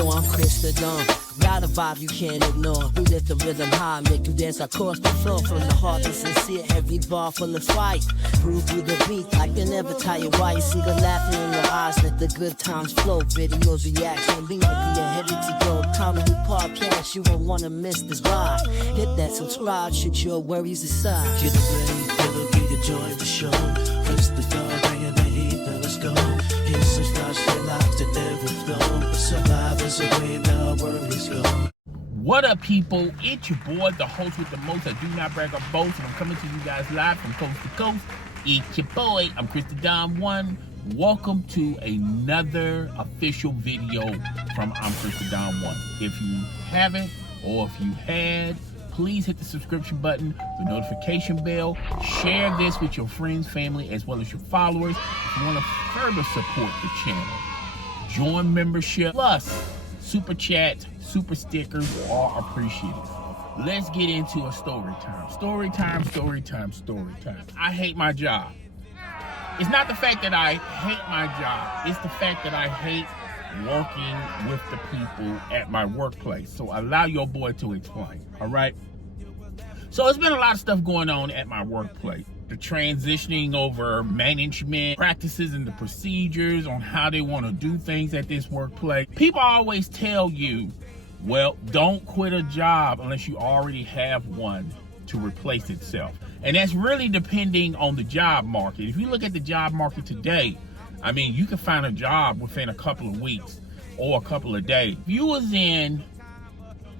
Yo, I'm Chris the Dawn. Got a vibe you can't ignore. We lift the rhythm high, make you dance across the floor. From the heart to sincere, every bar full of fight. Groove through the beat, I can never tell you why. You see the laughing in your eyes, let the good times flow. Videos, reaction, be like we are headed to go. Comedy podcast, you won't wanna miss this ride. Hit that subscribe, shoot your worries aside. Get ready, it'll be the joy of the show. Chris the Dawn, bringing the heat, now let's go. Here's some stars that lives that never flow. Survivors away, now worries go. What up, people? It's your boy, the host with the most. I do not brag or boast, and I'm coming to you guys live from coast to coast. It's your boy. I'm Chris the Dawn 1. Welcome to another official video from I'm Chris the Dawn 1. If you haven't, or if you had, please hit the subscription button, the notification bell, share this with your friends, family, as well as your followers. If you want to further support the channel, join membership, plus super chats, super stickers are appreciated. Let's get into a story time. Story time, story time, story time. I hate my job. It's not the fact that I hate my job. It's the fact that I hate working with the people at my workplace. So allow your boy to explain, all right? So there's been a lot of stuff going on at my workplace. The transitioning over management practices and the procedures on how they want to do things at this workplace. People always tell you, well, don't quit a job unless you already have one to replace itself. And that's really depending on the job market. If you look at the job market today, I mean, you can find a job within a couple of weeks or a couple of days. If you was in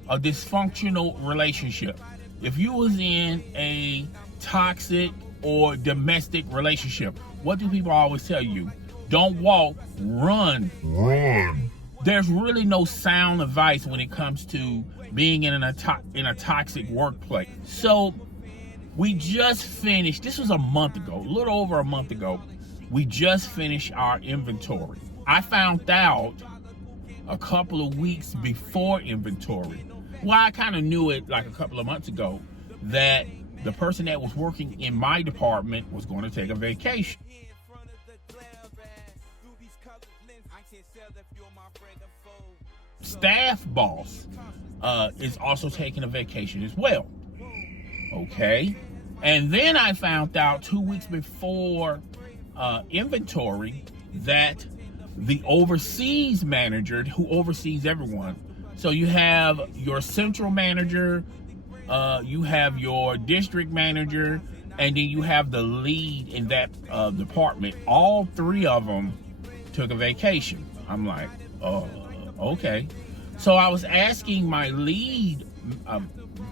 a dysfunctional relationship, if you was in a toxic or domestic relationship, what do people always tell you? Don't walk, run. Run. There's really no sound advice when it comes to being in a toxic workplace. So we just finished, this was a month ago, a little over a month ago, we just finished our inventory. I found out a couple of weeks before inventory, well, I kind of knew it like a couple of months ago, that the person that was working in my department was going to take a vacation. Staff boss is also taking a vacation as well. Okay. And then I found out 2 weeks before inventory that the overseas manager, who oversees everyone, so you have your central manager, you have your district manager, and then you have the lead in that department. All three of them took a vacation. I'm like, oh, okay. So I was asking my lead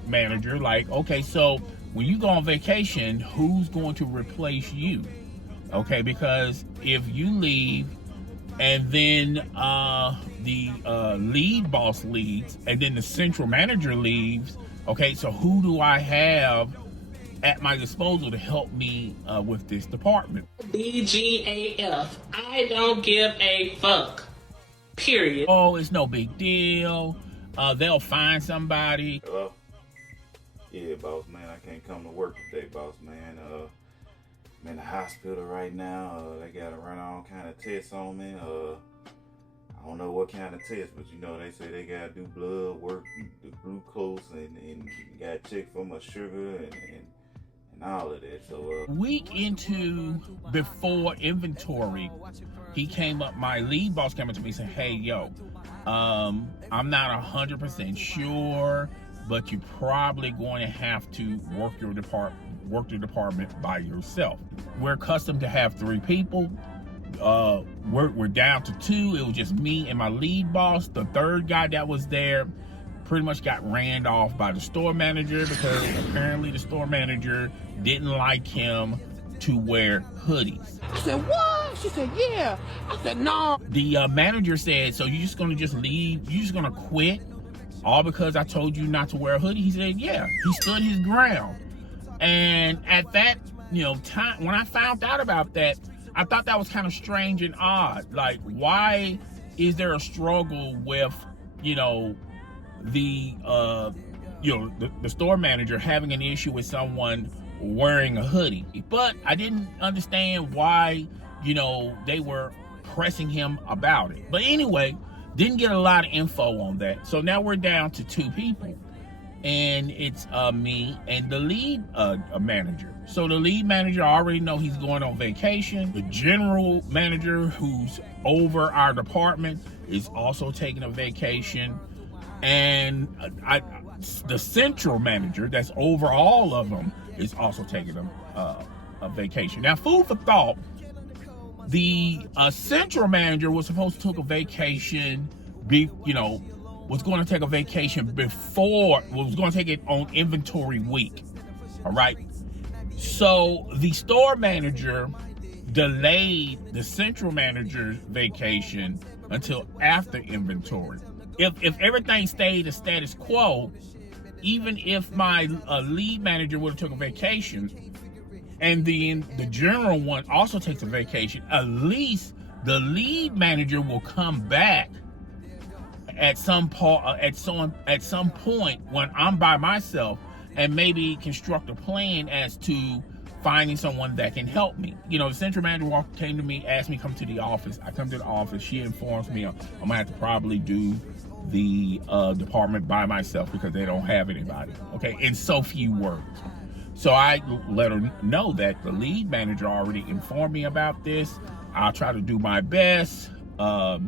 manager, like, okay, so when you go on vacation, who's going to replace you? Okay, because if you leave and then the lead boss leaves and then the central manager leaves, okay, so who do I have at my disposal to help me with this department? DGAF. I don't give a fuck. Period. Oh, it's no big deal. They'll find somebody. Hello? Yeah, boss man, I can't come to work today, boss man. I'm in the hospital right now. They gotta run all kind of tests on me. I don't know what kind of test, but you know, they say they gotta do blood work, do glucose, and you gotta check for my sugar and all of that. So week into before inventory, he came up, my lead boss came up to me and said, hey, yo, I'm not 100% sure, but you're probably going to have to work the department by yourself. We're accustomed to have 3 people. We're down to 2. It was just me and my lead boss. The third guy that was there pretty much got ran off by the store manager because apparently the store manager didn't like him to wear hoodies. I said, what? She said, yeah. I said, no. The manager said, so you're just gonna just leave? You're just gonna quit? All because I told you not to wear a hoodie? He said, yeah. He stood his ground. And at that, time, when I found out about that, I thought that was kind of strange and odd. Like, why is there a struggle with, the store manager having an issue with someone wearing a hoodie? But I didn't understand why, they were pressing him about it. But anyway, Didn't get a lot of info on that. So now we're down to 2 people. And it's me and the lead manager. So the lead manager, I already know he's going on vacation. The general manager, who's over our department, is also taking a vacation. And the central manager, that's over all of them, is also taking a vacation. Now, food for thought, the central manager was supposed to take a vacation, was going to take a vacation was going to take it on inventory week. All right. So the store manager delayed the central manager's vacation until after inventory. If everything stayed the status quo, even if my lead manager would have took a vacation, and then the general one also takes a vacation, at least the lead manager will come back at some point when I'm by myself, and maybe construct a plan as to finding someone that can help me. The central manager came to me, asked me to come to the office. I come to the office. She informs me I'm gonna have to probably do the department by myself because they don't have anybody. Okay, in so few words. So I let her know that the lead manager already informed me about this. I'll try to do my best. But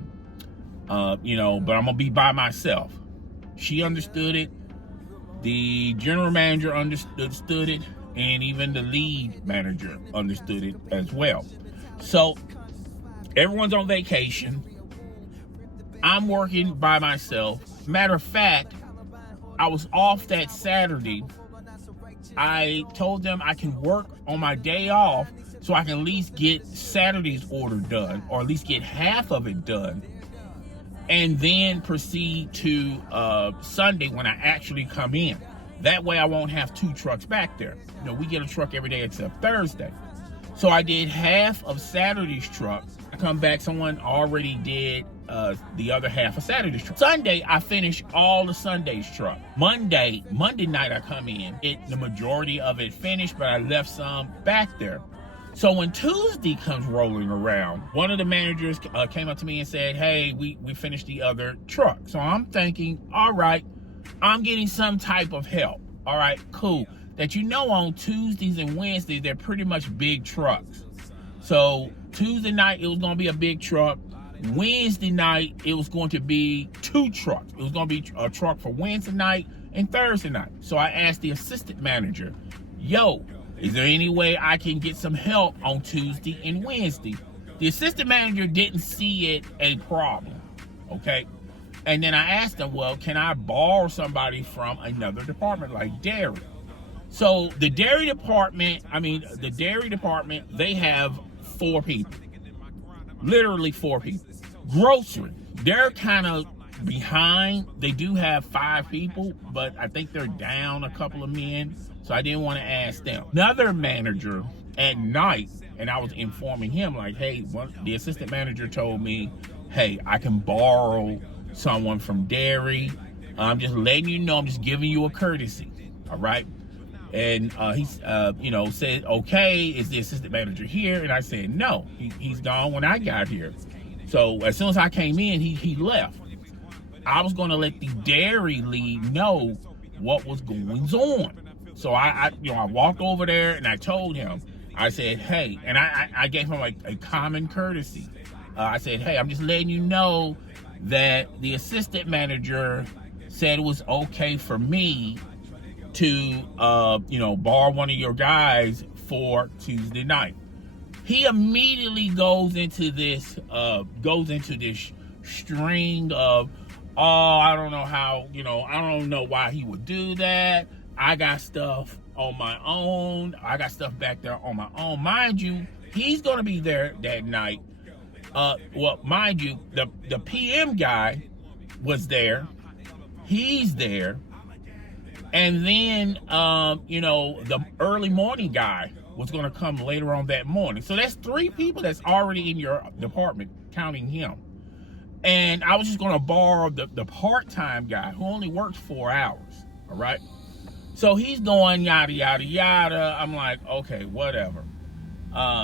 I'm gonna be by myself. She understood it. The general manager understood it, and even the lead manager understood it as well. So everyone's on vacation. I'm working by myself. Matter of fact, I was off that Saturday. I told them I can work on my day off so I can at least get Saturday's order done, or at least get half of it done, and then proceed to Sunday when I actually come in. That way I won't have 2 trucks back there. We get a truck every day except Thursday. So I did half of Saturday's truck. I come back, someone already did the other half of Saturday's truck. Sunday, I finished all the Sunday's truck. Monday night I come in. The majority of it finished, but I left some back there. So when Tuesday comes rolling around, one of the managers came up to me and said, hey, we finished the other truck. So I'm thinking, all right, I'm getting some type of help. All right, cool. That on Tuesdays and Wednesdays, they're pretty much big trucks. So Tuesday night, it was going to be a big truck. Wednesday night, it was going to be 2 trucks. It was going to be a truck for Wednesday night and Thursday night. So I asked the assistant manager, is there any way I can get some help on Tuesday and Wednesday? The assistant manager didn't see it a problem, okay? And then I asked him, can I borrow somebody from another department like dairy? So the dairy department, they have 4 people. Literally 4 people. Grocery, they're kind of behind. They do have 5 people, but I think they're down a couple of men, so I didn't want to ask them. Another manager at night, and I was informing him the assistant manager told me, hey, I can borrow someone from dairy. I'm just letting you know, I'm just giving you a courtesy, all right? And he said, okay, is the assistant manager here? And I said, no, he's gone when I got here. So as soon as I came in, he left. I was going to let the dairy lead know what was going on. So I walked over there and I told him, I said, hey, and I gave him a common courtesy. I said, hey, I'm just letting you know that the assistant manager said it was okay for me to borrow one of your guys for Tuesday night. He immediately goes into this string of, I don't know how, I don't know why he would do that. I got stuff on my own. I got stuff back there on my own. Mind you, he's going to be there that night. Mind you, the PM guy was there. He's there. And then, the early morning guy was going to come later on that morning. So that's 3 people that's already in your department, counting him. And I was just going to borrow the part-time guy who only works 4 hours, all right? So he's going yada, yada, yada. I'm like, okay, whatever.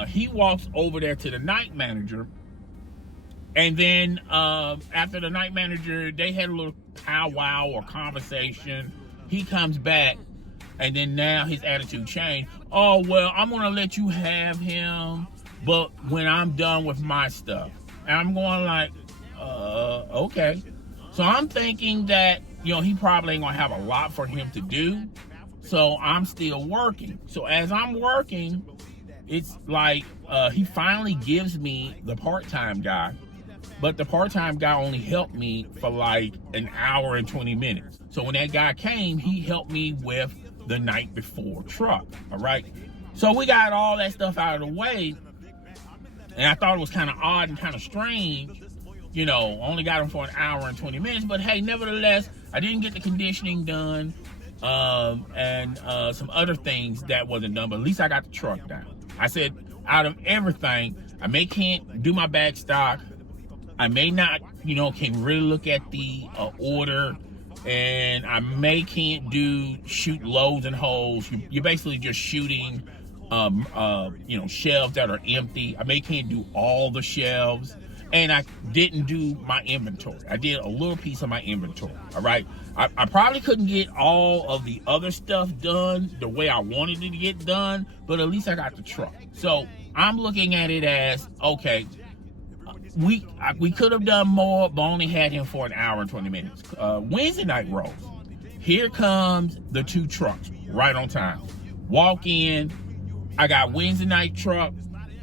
He walks over there to the night manager, And then after the night manager, they had a little powwow or conversation. He comes back, and then now his attitude changed. Oh, well, I'm going to let you have him, but when I'm done with my stuff. And I'm going like, okay. So I'm thinking that, he probably ain't going to have a lot for him to do. So I'm still working. So as I'm working, it's like he finally gives me the part-time guy. But the part-time guy only helped me for like an hour and 20 minutes. So when that guy came, he helped me with the night before truck, all right? So we got all that stuff out of the way, and I thought it was kind of odd and kind of strange, only got him for an hour and 20 minutes, but hey, nevertheless, I didn't get the conditioning done, and some other things that wasn't done, but at least I got the truck done. I said, out of everything, I can't do my back stock, I may not, can really look at the order, and I can't shoot loads and holes. You're basically just shooting, shelves that are empty. I can't do all the shelves, and I didn't do my inventory. I did a little piece of my inventory, all right? I probably couldn't get all of the other stuff done the way I wanted it to get done, but at least I got the truck. So I'm looking at it as, okay, we could have done more, but only had him for an hour and 20 minutes. Wednesday night rolls. Here comes the two trucks, right on time. Walk in, I got Wednesday night truck,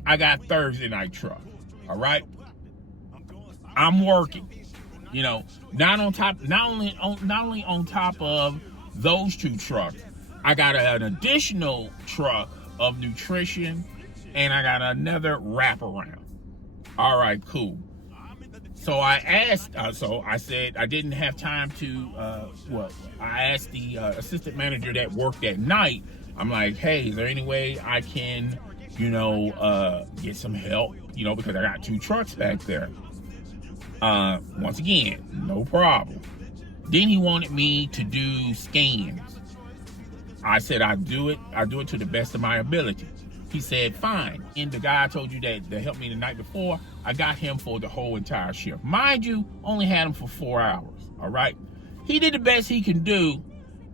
I got Thursday night truck. All right? I'm working. Not only on top of those two trucks, I got an additional truck of nutrition, and I got another wraparound. All right, cool. So I asked, I said I didn't have time to, I asked the assistant manager that worked at night, I'm like, hey, is there any way I can, get some help, because I got two trucks back there. Once again, no problem. Then he wanted me to do scans. I said, I do it to the best of my ability. He said, fine. And the guy I told you that helped me the night before, I got him for the whole entire shift. Mind you, only had him for 4 hours, all right? He did the best he can do,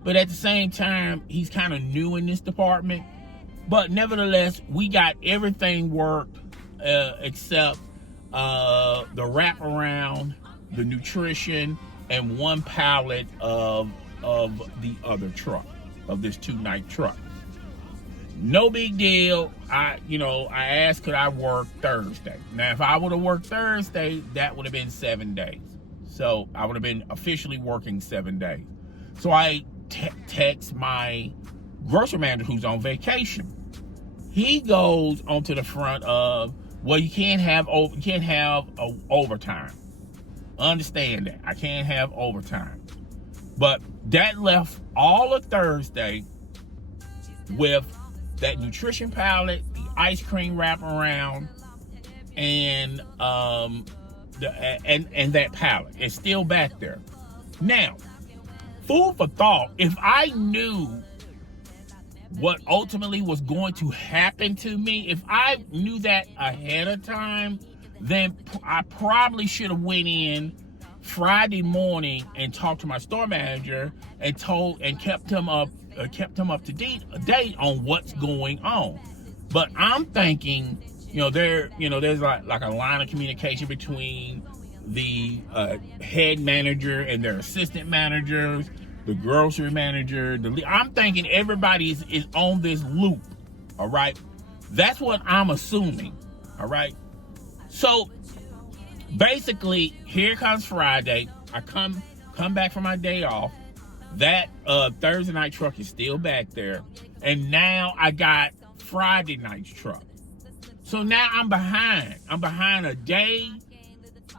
but at the same time, he's kind of new in this department. But nevertheless, we got everything worked except the wraparound, the nutrition, and one pallet of the other truck, of this 2-night truck. No big deal. I asked, could I work Thursday? Now, if I would have worked Thursday, that would have been 7 days. So I would have been officially working 7 days. So I text my grocery manager who's on vacation. He goes onto the front of, well, you can't have overtime. Understand that. I can't have overtime. But that left all of Thursday with that nutrition pallet, the ice cream wraparound, and that pallet. It's still back there. Now, food for thought, if I knew what ultimately was going to happen to me, if I knew that ahead of time, then I probably should have went in Friday morning and talked to my store manager and kept him up to date on what's going on. But I'm thinking, there's like a line of communication between the head manager and their assistant managers, the grocery manager. I'm thinking everybody is on this loop. All right, that's what I'm assuming. All right, so basically, here comes Friday. I come back from my day off. That Thursday night truck is still back there. And now I got Friday night's truck. So now I'm behind. I'm behind a day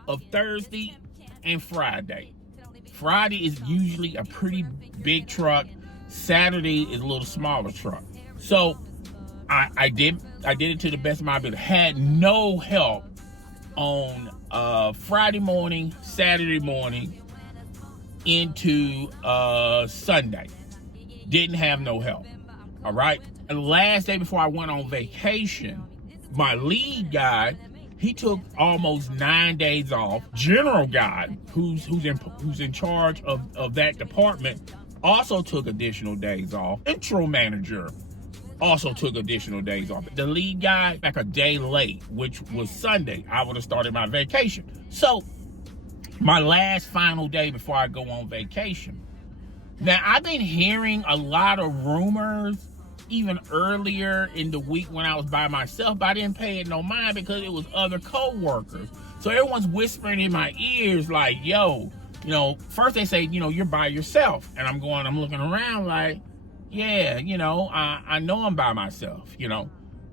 of Thursday and Friday. Friday is usually a pretty big truck. Saturday is a little smaller truck. So I did it to the best of my ability. Had no help on Friday morning, Saturday morning, into Sunday. Didn't have no help. All right. And the last day before I went on vacation, my lead guy, He took almost 9 days off. General guy, who's in charge of that department, also took additional days off. Intro manager also took additional days off. The lead guy, like a day late, which was Sunday. I would have started my vacation. So my last final day before I go on vacation. Now, I've been hearing a lot of rumors even earlier in the week when I was by myself, but I didn't pay it no mind because it was other coworkers. So everyone's whispering in my ears like, yo, first they say, you're by yourself. And I'm looking around like, yeah, I know I'm by myself,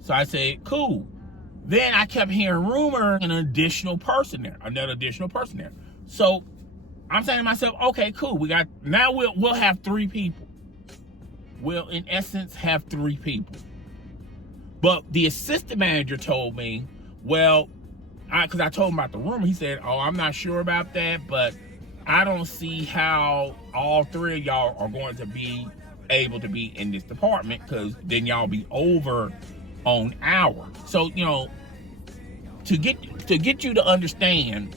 So I said, cool. Then I kept hearing rumor and another additional person there. So I'm saying to myself, okay, cool. Now we'll have 3 people. We'll, in essence, have 3 people. But the assistant manager told me, because I told him about the rumor, he said, I'm not sure about that, but I don't see how all 3 of y'all are going to be able to be in this department, because then y'all be over on hours. So, to get you to understand,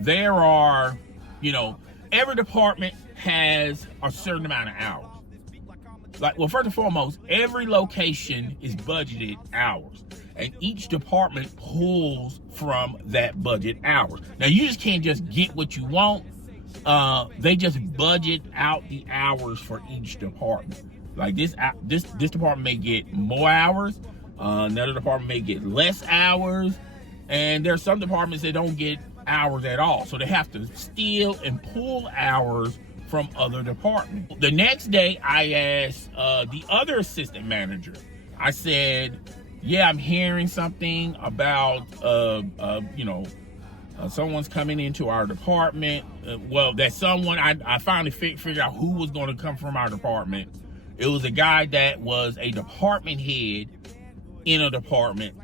there are, every department has a certain amount of hours. First and foremost, every location is budgeted hours, and each department pulls from that budget hours. Now, you just can't just get what you want. They just budget out the hours for each department. Like this department may get more hours, another department may get less hours, and there's some departments that don't get hours at all. So they have to steal and pull hours from other departments. The next day, I asked the other assistant manager. I said, yeah, I'm hearing something about, someone's coming into our department. That someone, I finally figured out who was going to come from our department. It was a guy that was a department head in a department.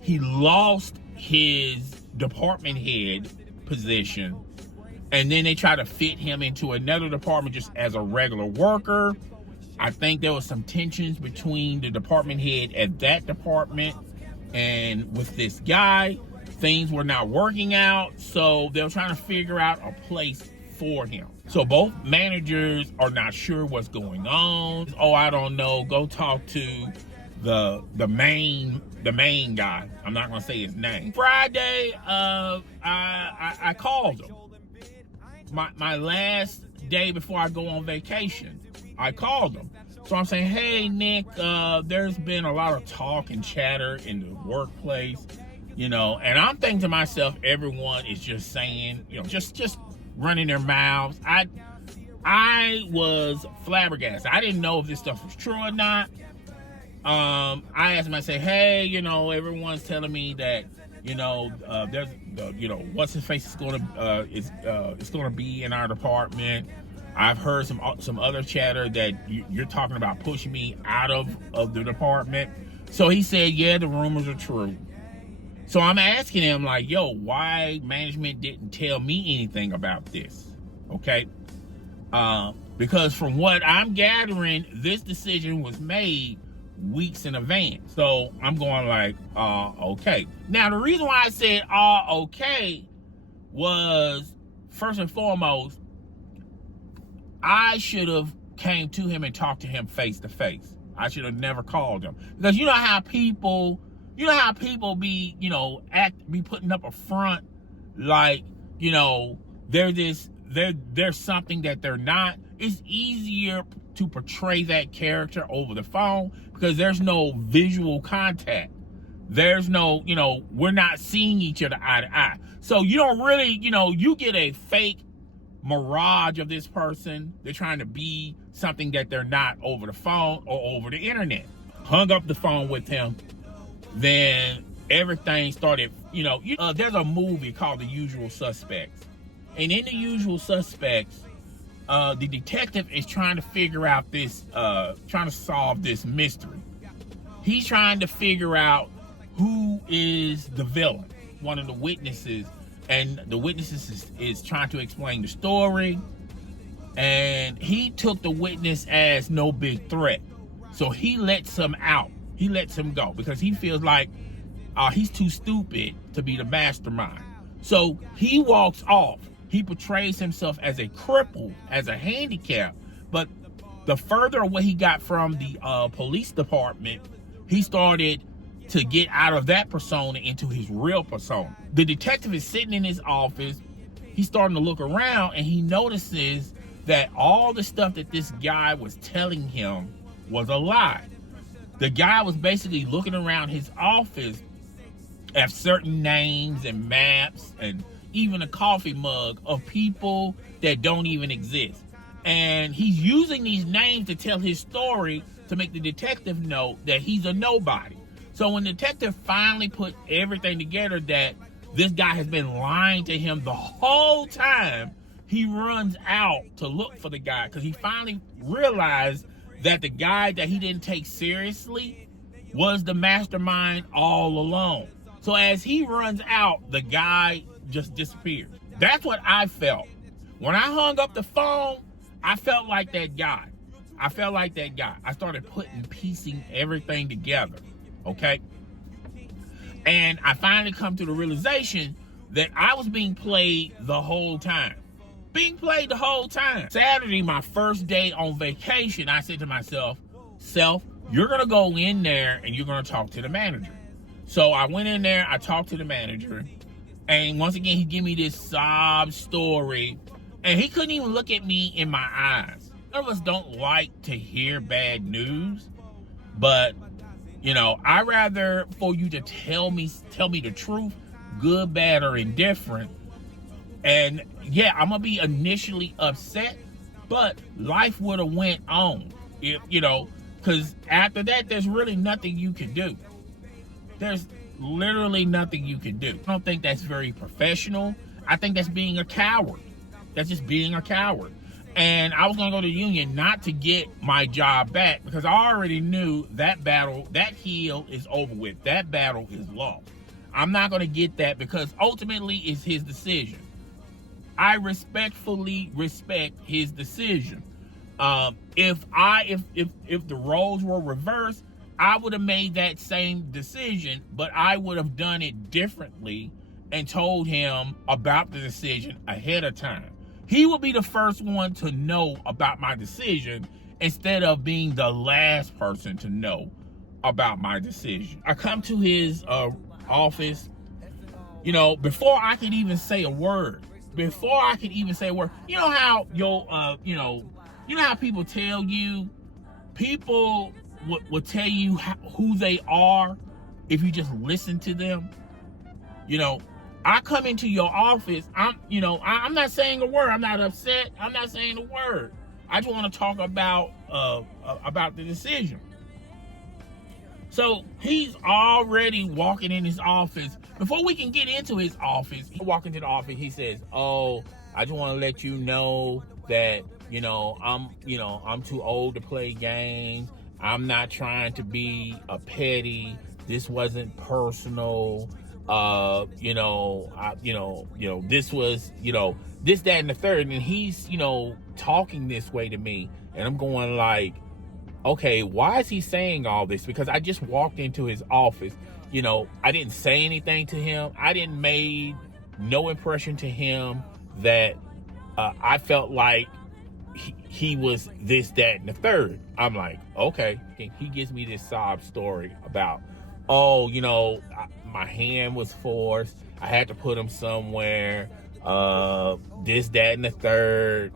He lost his department head position, and then they try to fit him into another department just as a regular worker. I think there was some tensions between the department head at that department and with this guy. Things were not working out, so they were trying to figure out a place for him. So both managers are not sure what's going on. I don't know. Go talk to the main guy. I'm not gonna say his name. Friday, I called him. My last day before I go on vacation, I called him. So I'm saying, hey Nick, there's been a lot of talk and chatter in the workplace, and I'm thinking to myself, everyone is just saying, just running their mouths. I was flabbergasted. I didn't know if this stuff was true or not. I asked him, I said, hey, everyone's telling me that, there's, what's his face is going to, it's going to be in our department. I've heard some other chatter that you're talking about pushing me out of the department. So he said, yeah, the rumors are true. So I'm asking him like, why management didn't tell me anything about this? Okay. Because from what I'm gathering, this decision was made weeks in advance. So I'm going like, okay. Now, the reason why I said, okay, was first and foremost, I should have came to him and talked to him face to face. I should have never called him, because you know how people be, be putting up a front like, there's something that they're not. It's easier to portray that character over the phone because there's no visual contact. There's no, we're not seeing each other eye to eye. So you don't really, you get a fake mirage of this person. They're trying to be something that they're not over the phone or over the internet. Hung up the phone with him. Then everything started, there's a movie called The Usual Suspects. And in The Usual Suspects, the detective is trying to figure out this, trying to solve this mystery. He's trying to figure out who is the villain, one of the witnesses, and the witnesses is trying to explain the story. And he took the witness as no big threat. So he lets him out. He lets him go because he feels like he's too stupid to be the mastermind. So he walks off. He portrays himself as a cripple, as a handicap. But the further away he got from the police department, he started to get out of that persona into his real persona. The detective is sitting in his office. He's starting to look around, and he notices that all the stuff that this guy was telling him was a lie. The guy was basically looking around his office at certain names and maps and even a coffee mug of people that don't even exist. And he's using these names to tell his story to make the detective know that he's a nobody. So when the detective finally put everything together that this guy has been lying to him the whole time, he runs out to look for the guy because he finally realized that the guy that he didn't take seriously was the mastermind all along. So as he runs out, the guy just disappears. That's what I felt. When I hung up the phone, I felt like that guy. I started piecing everything together, okay? And I finally come to the realization that I was being played the whole time. Saturday, my first day on vacation, I said to myself, you're going to go in there and you're going to talk to the manager. So I went in there, I talked to the manager, and once again, he gave me this sob story, and he couldn't even look at me in my eyes. None of us don't like to hear bad news, but, I'd rather for you to tell me the truth, good, bad, or indifferent. And yeah, I'm going to be initially upset, but life would have went on, because after that, there's really nothing you can do. There's literally nothing you can do. I don't think that's very professional. I think that's being a coward. That's just being a coward. And I was going to go to the union not to get my job back because I already knew that battle, that hill is over with. That battle is lost. I'm not going to get that because ultimately it's his decision. I respectfully respect his decision. If the roles were reversed, I would have made that same decision, but I would have done it differently and told him about the decision ahead of time. He would be the first one to know about my decision instead of being the last person to know about my decision. I come to his office, before I could even say a word. You know how how people tell you, people will tell you who they are if you just listen to them. I come into your office, I'm not saying a word. I'm not upset. I'm not saying a word. I just want to talk about the decision. So he's already walking in his office. Before we can get into his office, he walks into the office. He says, "Oh, I just want to let you know that I'm too old to play games. I'm not trying to be a petty. This wasn't personal. This was, this, that, and the third." And he's, talking this way to me. And I'm going like, okay, why is he saying all this? Because I just walked into his office. I didn't say anything to him. I didn't made no impression to him that I felt like he was this, that, and the third. I'm like, okay. He gives me this sob story about, my hand was forced. I had to put him somewhere. This, that, and the third.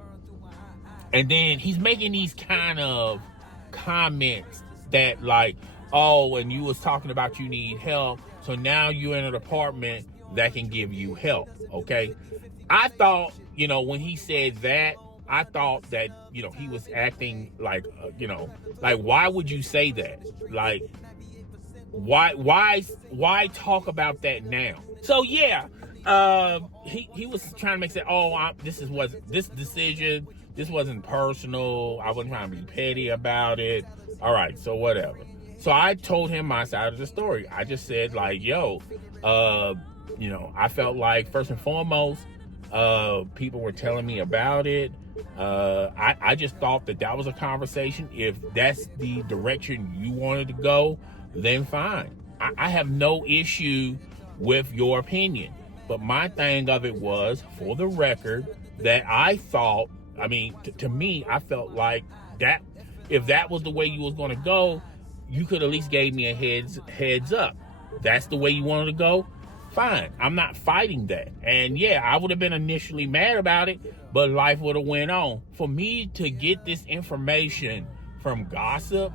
And then he's making these kind of comments that like, oh, and you was talking about you need help. So now you're in an apartment that can give you help. Okay. I thought, when he said that, I thought that, he was acting like, like, why would you say that? Like, why talk about that now? So yeah, he was trying to make it, this decision, this wasn't personal. I wasn't trying to be petty about it. All right, so whatever. So I told him my side of the story. I just said like, I felt like first and foremost, people were telling me about it. I just thought that was a conversation. If that's the direction you wanted to go, then fine. I have no issue with your opinion. But my thing of it was, for the record, that I thought, to me, I felt like that if that was the way you was going to go, you could at least gave me a heads up. That's the way you wanted to go? Fine. I'm not fighting that. And yeah, I would have been initially mad about it, but life would have went on. For me to get this information from gossip,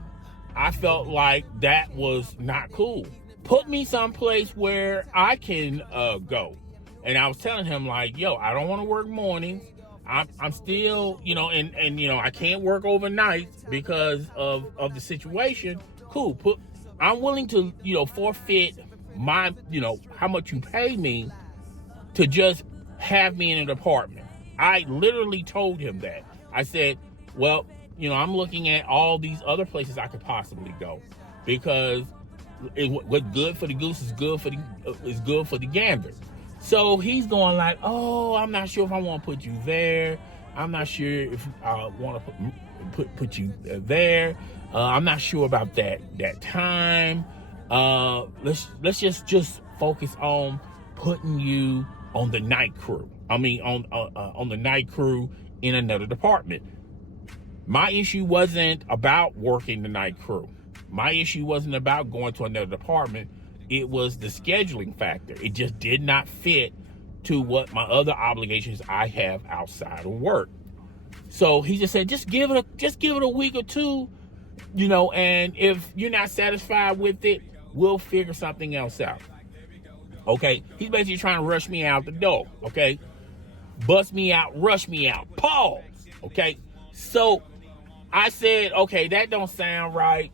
I felt like that was not cool. Put me someplace where I can go. And I was telling him, like, yo, I don't want to work mornings. I'm still, and I can't work overnight because of the situation. Cool. I'm willing to, forfeit my, how much you pay me to just have me in an apartment. I literally told him that. I said, well, I'm looking at all these other places I could possibly go because what's good for the goose is good for the gander. So he's going like, oh, I'm not sure if I want to put you there. I'm not sure if I want to put you there. I'm not sure about that time. Let's just focus on putting you on the night crew. On the night crew in another department. My issue wasn't about working the night crew. My issue wasn't about going to another department. It was the scheduling factor. It just did not fit to what my other obligations I have outside of work. So he just said, just give it a week or two, and if you're not satisfied with it, we'll figure something else out. Okay? He's basically trying to rush me out the door. Okay? Bust me out, rush me out. Pause. Okay? So I said, okay, that don't sound right.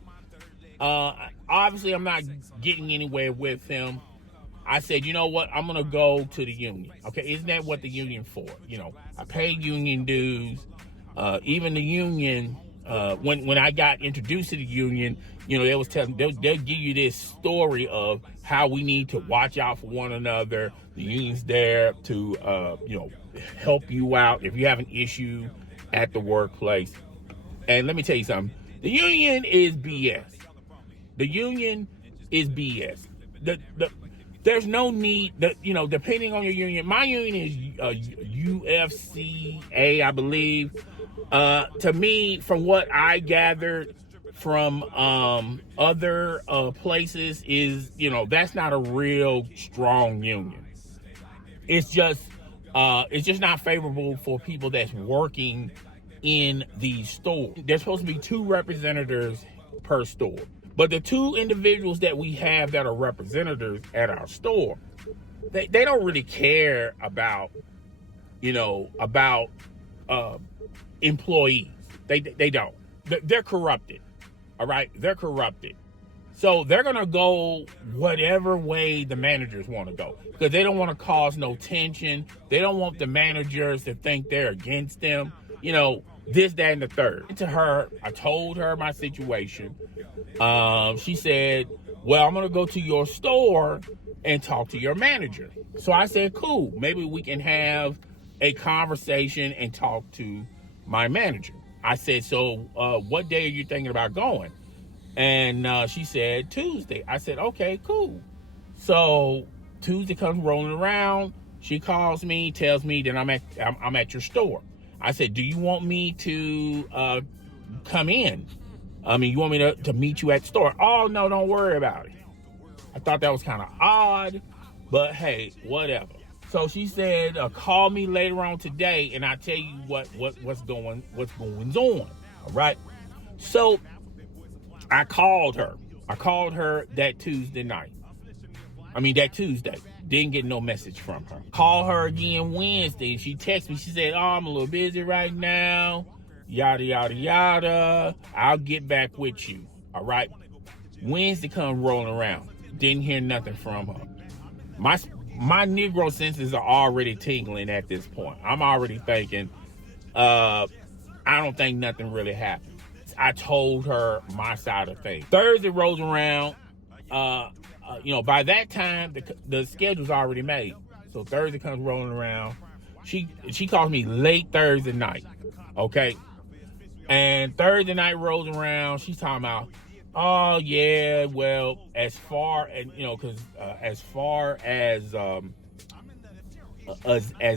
Obviously, I'm not getting anywhere with him. I said, you know what? I'm going to go to the union. Okay, isn't that what the union for? I paid union dues. Even the union, when I got introduced to the union, they was telling, they'll give you this story of how we need to watch out for one another. The union's there to, help you out if you have an issue at the workplace. And let me tell you something. The union is BS. The union is BS. There's no need, depending on your union. My union is UFCA, I believe. To me, from what I gathered from other places, is that's not a real strong union. It's just not favorable for people that's working in these stores. There's supposed to be 2 representatives per store. But the 2 individuals that we have that are representatives at our store, they don't really care about employees. They don't. They're corrupted. All right? They're corrupted. So they're going to go whatever way the managers want to go because they don't want to cause no tension. They don't want the managers to think they're against them. This, that, and the third. To her, I told her my situation. She said, well, I'm going to go to your store and talk to your manager. So I said, cool. Maybe we can have a conversation and talk to my manager. I said, so what day are you thinking about going? And she said, Tuesday. I said, okay, cool. So Tuesday comes rolling around. She calls me, tells me that I'm at your store. I said, do you want me to come in? You want me to meet you at the store? Oh, no, don't worry about it. I thought that was kind of odd, but hey, whatever. So she said, call me later on today, and I'll tell you what's going on. All right. So I called her. That Tuesday. Didn't get no message from her. Call her again Wednesday. She texted me. She said, oh, I'm a little busy right now. Yada, yada, yada. I'll get back with you. All right. Wednesday comes rolling around. Didn't hear nothing from her. My Negro senses are already tingling at this point. I'm already thinking, I don't think nothing really happened. I told her my side of things. Thursday rolls around. By that time, the schedule's already made. So Thursday comes rolling around. She calls me late Thursday night. Okay. And Thursday night rolls around. She's talking about, Oh yeah, well, as far and because as far as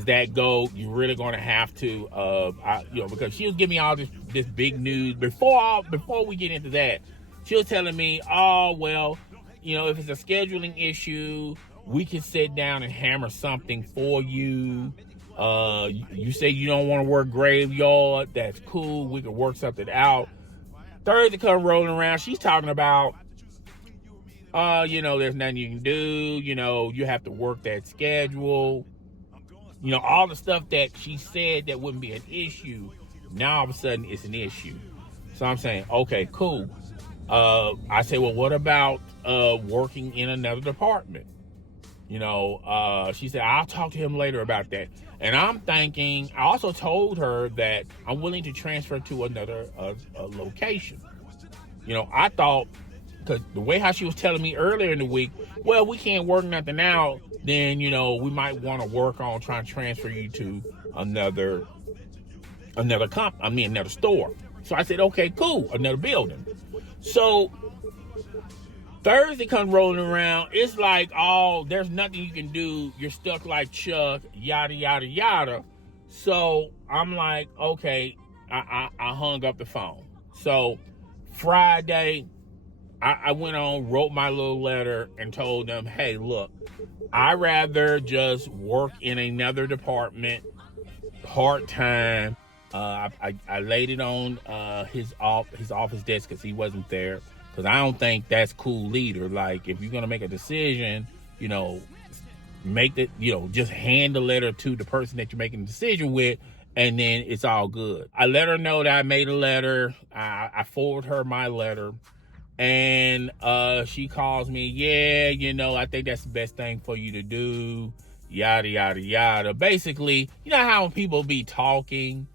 that go, you're really gonna have to, because she was giving me all this big news before we get into that. She was telling me, oh well, if it's a scheduling issue, we can sit down and hammer something for you. You say you don't want to work graveyard, that's cool. We can work something out. Thursday come rolling around, she's talking about, there's nothing you can do. You have to work that schedule. All the stuff that she said that wouldn't be an issue, now all of a sudden it's an issue. So I'm saying, okay, cool. I say, well, what about working in another department? She said, I'll talk to him later about that. And I'm thinking, I also told her that I'm willing to transfer to another location. I thought, because the way how she was telling me earlier in the week, well, we can't work nothing out, then, we might want to work on trying to transfer you to another store. So I said, okay, cool, another building. So Thursday comes rolling around, it's like, oh, there's nothing you can do. You're stuck like Chuck, yada, yada, yada. So I'm like, okay, I hung up the phone. So Friday, I went on, wrote my little letter and told them, hey, look, I'd rather just work in another department part-time. I laid it on his office desk because he wasn't there. Because I don't think that's cool either. Like, if you're going to make a decision, make it, just hand the letter to the person that you're making the decision with, and then it's all good. I let her know that I made a letter. I forwarded her my letter. And she calls me, yeah, I think that's the best thing for you to do, yada, yada, yada. Basically, how people be talking,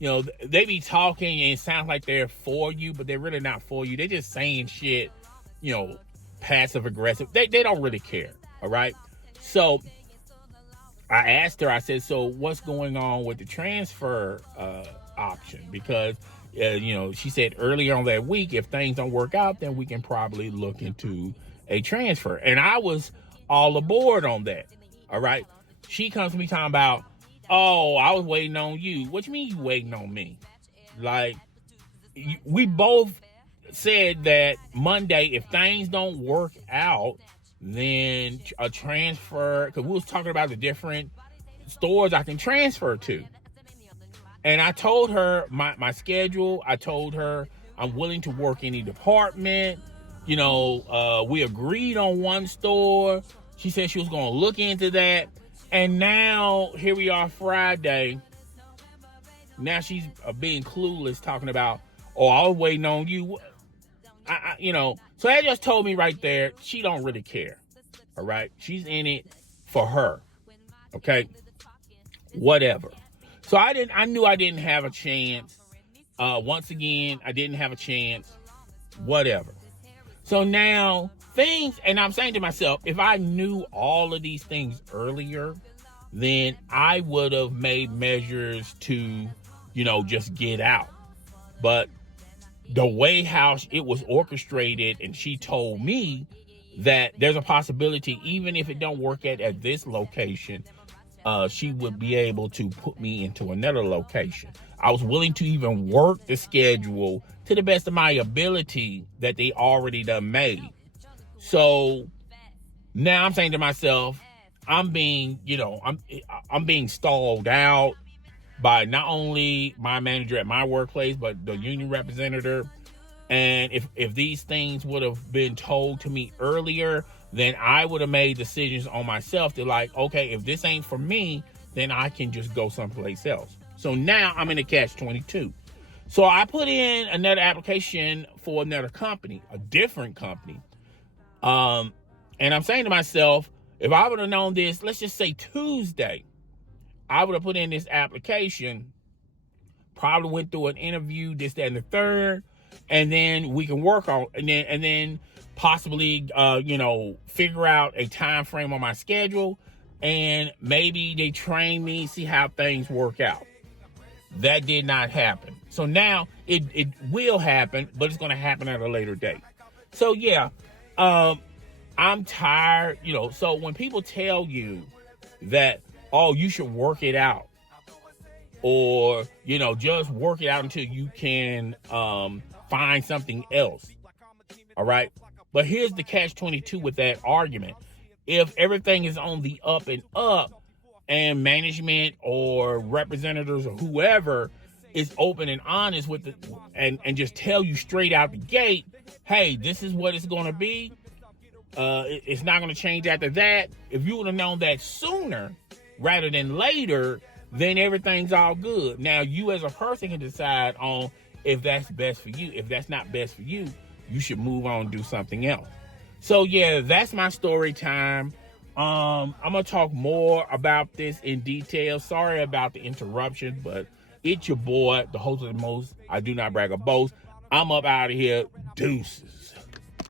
they be talking and it sounds like they're for you, but they're really not for you. They're just saying shit, passive aggressive. They don't really care, all right? So I asked her, I said, so what's going on with the transfer option? Because she said earlier on that week, if things don't work out, then we can probably look into a transfer. And I was all aboard on that. All right. She comes to me talking about, oh, I was waiting on you. What you mean you waiting on me? Like, we both said that Monday, if things don't work out, then a transfer, because we was talking about the different stores I can transfer to. And I told her my schedule. I told her I'm willing to work any department. We agreed on one store. She said she was going to look into that. And now, here we are Friday. Now she's being clueless, talking about, oh, I was waiting on you. So that just told me right there, she don't really care. All right? She's in it for her. Okay? Whatever. So I knew I didn't have a chance. Once again, I didn't have a chance. Whatever. So now and I'm saying to myself, if I knew all of these things earlier, then I would have made measures to, just get out. But the way how it was orchestrated, and she told me that there's a possibility, even if it don't work at this location, she would be able to put me into another location. I was willing to even work the schedule to the best of my ability that they already done made. So now I'm saying to myself, I'm being stalled out by not only my manager at my workplace, but the union representative. And if these things would have been told to me earlier, then I would have made decisions on myself to like, okay, if this ain't for me, then I can just go someplace else. So now I'm in a catch-22. So I put in another application for another company, a different company. And I'm saying to myself, if I would have known this, let's just say Tuesday, I would have put in this application, probably went through an interview, this, that, and the third, and then we can work on, and then possibly, figure out a time frame on my schedule, and maybe they train me, see how things work out. That did not happen. So now it will happen, but it's going to happen at a later date. So yeah, I'm tired, so when people tell you that, oh, you should work it out, or, just work it out until you can find something else. All right. But here's the catch-22 with that argument. If everything is on the up and up, and management or representatives or whoever is open and honest with it, and just tell you straight out the gate, hey, this is what it's going to be. It's not going to change after that. If you would have known that sooner rather than later, then everything's all good. Now, you as a person can decide on if that's best for you. If that's not best for you, you should move on and do something else. So, yeah, that's my story time. I'm going to talk more about this in detail. Sorry about the interruption, but it's your boy, the host of the most. I do not brag or boast. I'm up out of here. Deuces.